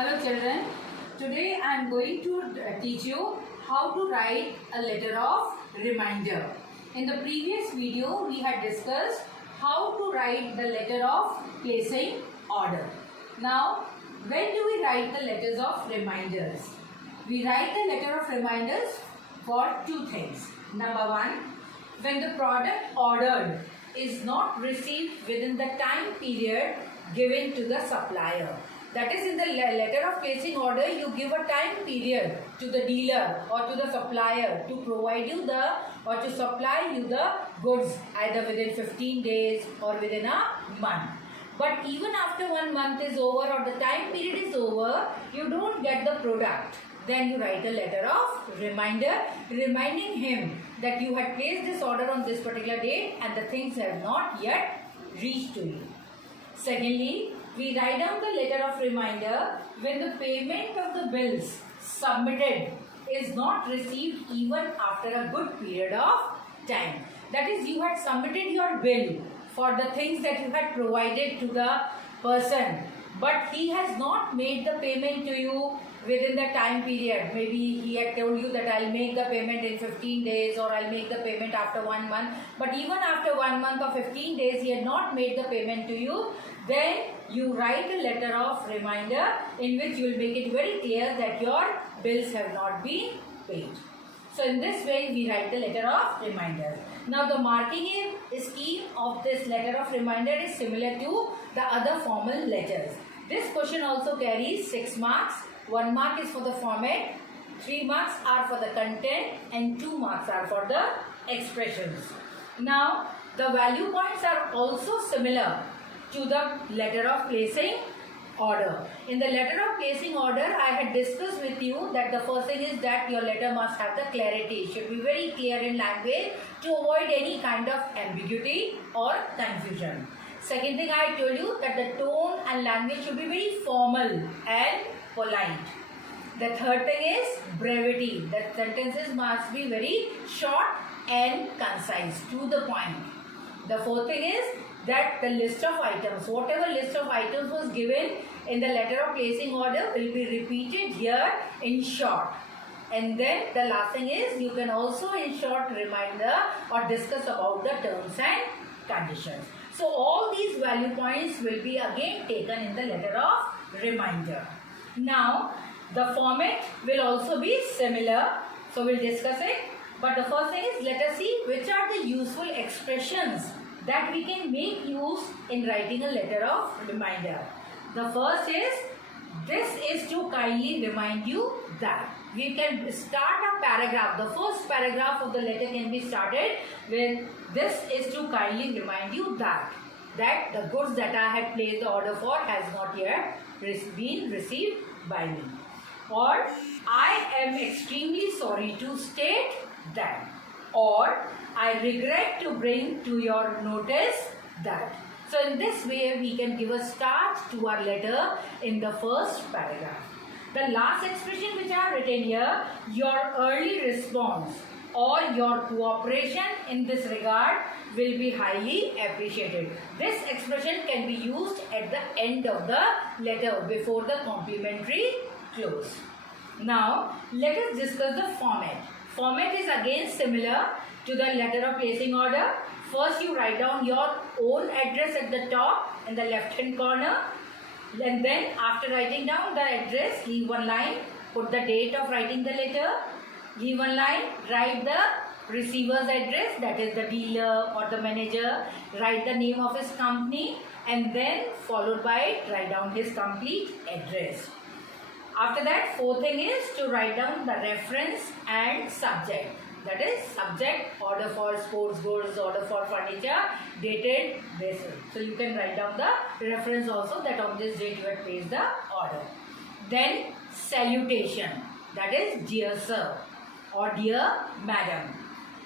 Hello children, today I am going to teach you how to write a letter of reminder. In the previous video we had discussed how to write the letter of placing order. Now when do we write the letters of reminders? We write the letter of reminders for two things. Number one, when the product ordered is not received within the time period given to the supplier. That is, in the letter of placing order, you give a time period to the dealer or to the supplier to provide you or to supply you the goods either within 15 days or within a month. But even after 1 month is over or the time period is over, you don't get the product. Then you write a letter of reminder reminding him that you had placed this order on this particular date and the things have not yet reached to you. Secondly, we write down the letter of reminder when the payment of the bills submitted is not received even after a good period of time. That is, you had submitted your bill for the things that you had provided to the person, but he has not made the payment to you within the time period. Maybe he had told you that I'll make the payment in 15 days or I'll make the payment after 1 month. But even after 1 month or 15 days, he had not made the payment to you. Then you write a letter of reminder in which you will make it very clear that your bills have not been paid. So in this way, we write the letter of reminder. Now the marking scheme of this letter of reminder is similar to the other formal letters. This question also carries 6 marks. 1 mark is for the format, 3 marks are for the content and 2 marks are for the expressions. Now the value points are also similar to the letter of placing order. In the letter of placing order, I had discussed with you that the first thing is that your letter must have the clarity. It should be very clear in language to avoid any kind of ambiguity or confusion. Second thing, I told you that the tone and language should be very formal and polite. The third thing is brevity. The sentences must be very short and concise, to the point. The fourth thing is that the list of items, whatever list of items was given in the letter of placing order will be repeated here in short. And then the last thing is you can also in short reminder or discuss about the terms and conditions. So all these value points will be again taken in the letter of reminder. Now the format will also be similar, so we'll discuss it. But the first thing is, let us see which are the useful expressions that we can make use in writing a letter of reminder. The first is, this is to kindly remind you that. We can start a paragraph. The first paragraph of the letter can be started with, this is to kindly remind you that the goods that I had placed the order for has not yet been received by me. Or, I am extremely sorry to state that. Or, I regret to bring to your notice that. So in this way we can give a start to our letter in the first paragraph. The last expression which I have written here, your early response or your cooperation in this regard will be highly appreciated. This expression can be used at the end of the letter before the complimentary close. Now let us discuss the format. Format is again similar to the letter of placing order. First you write down your own address at the top in the left hand corner, and then after writing down the address, leave one line, put the date of writing the letter, leave one line, write the receiver's address, that is the dealer or the manager, write the name of his company, and then followed by write down his complete address. After that, fourth thing is to write down the reference and subject. That is subject, order for sports goods, order for furniture, dated basis. So you can write down the reference also, that on this date you had placed the order. Then salutation, that is dear sir or dear madam.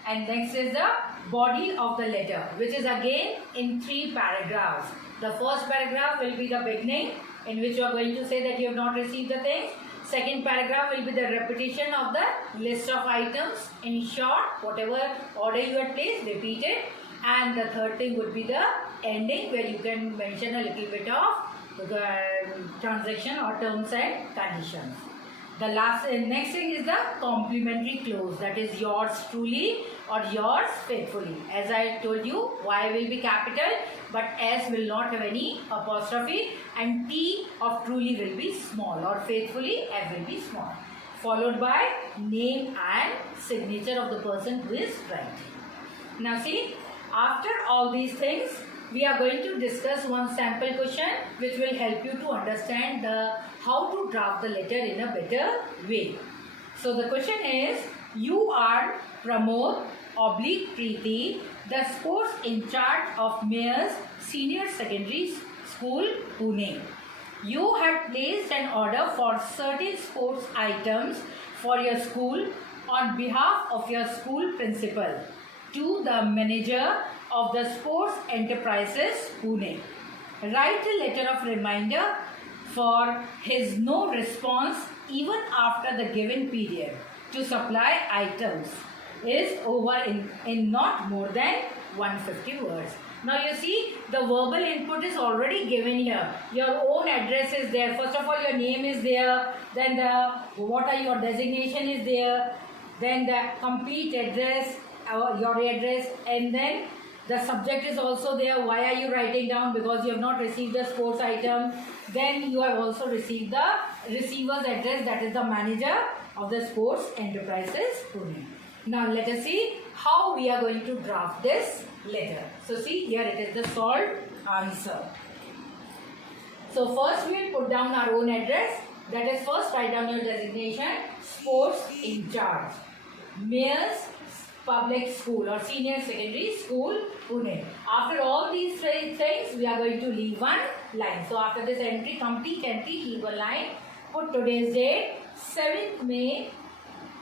And next is the body of the letter, which is again in 3 paragraphs. The first paragraph will be the beginning, in which you are going to say that you have not received the things. Second paragraph will be the repetition of the list of items in short, whatever order you had placed, repeat it. And the third thing would be the ending, where you can mention a little bit of transaction or terms and conditions. The next thing is the complementary clause, that is yours truly or yours faithfully. As I told you, Y will be capital but S will not have any apostrophe, and T of truly will be small, or faithfully F will be small, followed by name and signature of the person who is writing. Now see, after all these things, we are going to discuss one sample question which will help you to understand how to draft the letter in a better way. So the question is, you are Pramod / Preeti, the sports in charge of Mayor's Senior Secondary School, Pune. You had placed an order for certain sports items for your school on behalf of your school principal to the manager of the Sports Enterprises, Pune. Write a letter of reminder for his no response even after the given period to supply items is over in not more than 150 words. Now you see, the verbal input is already given here. Your own address is there. First of all, your name is there. Then what are your designation is there. Then the complete address, your address, and then the subject is also there. Why are you writing down? Because you have not received the sports item. Then you have also received the receiver's address, that is the manager of the Sports Enterprises, Pune. Now let us see how we are going to draft this letter. So see, here it is the solved answer. So first we will put down our own address. That is, first write down your designation, sports in charge, Mayor's Public School or Senior Secondary School, Pune. After all these things, we are going to leave one line. So after this entry, complete entry, leave one line. Put today's date, 7th May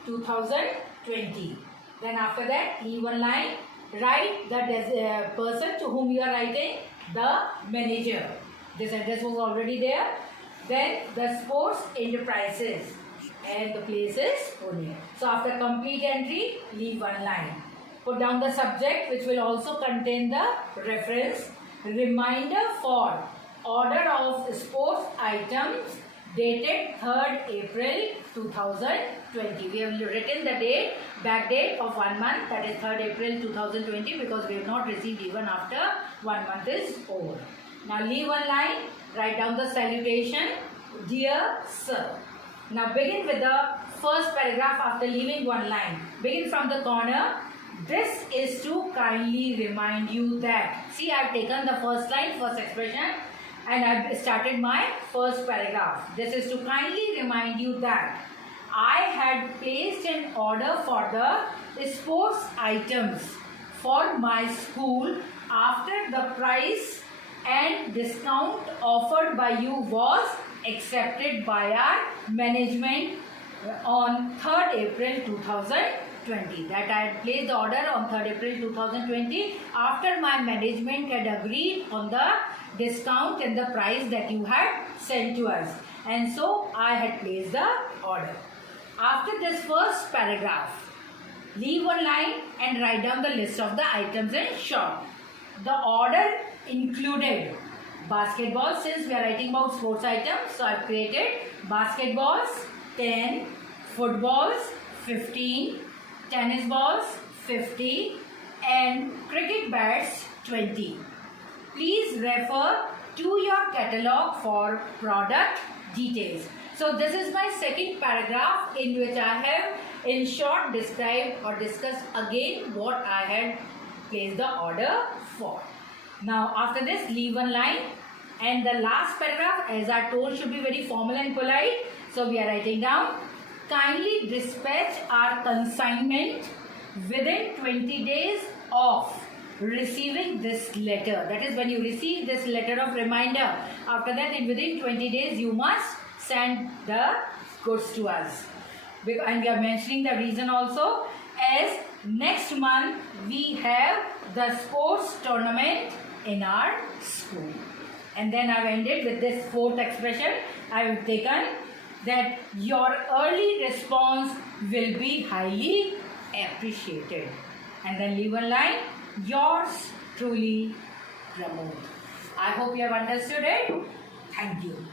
2020. Then after that, leave one line. Write the person to whom you are writing, the manager. This address was already there. Then the Sports Enterprises, and the place is Pune. So after complete entry, leave one line. Put down the subject, which will also contain the reference. Reminder for order of sports items dated 3rd April 2020. We have written the date, back date of 1 month, that is 3rd April 2020, because we have not received even after 1 month is over. Now leave one line, write down the salutation, dear sir. Now begin with the first paragraph after leaving one line. Begin from the corner. This is to kindly remind you that. See, I have taken the first line, first expression, and I have started my first paragraph. This is to kindly remind you that I had placed an order for the sports items for my school after the price and discount offered by you was accepted by our management on 3rd April 2020. That I had placed the order on 3rd April 2020 after my management had agreed on the discount and the price that you had sent to us. And so I had placed the order. After this first paragraph, leave one line and write down the list of the items in short. The order included basketball, since we are writing about sports items, so I have created basketballs 10, footballs 15, tennis balls 50 and cricket bats 20. Please refer to your catalog for product details. So this is my second paragraph in which I have in short described or discussed again what I had placed the order for. Now after this, leave one line, and the last paragraph, as I told, should be very formal and polite. So we are writing down, kindly dispatch our consignment within 20 days of receiving this letter. That is, when you receive this letter of reminder, after that within 20 days you must send the goods to us. And we are mentioning the reason also, as next month we have the sports tournament in our school. And then I have ended with this fourth expression. I have taken that your early response will be highly appreciated. And then leave one line, yours truly, Pramod. I hope you have understood it. Thank you.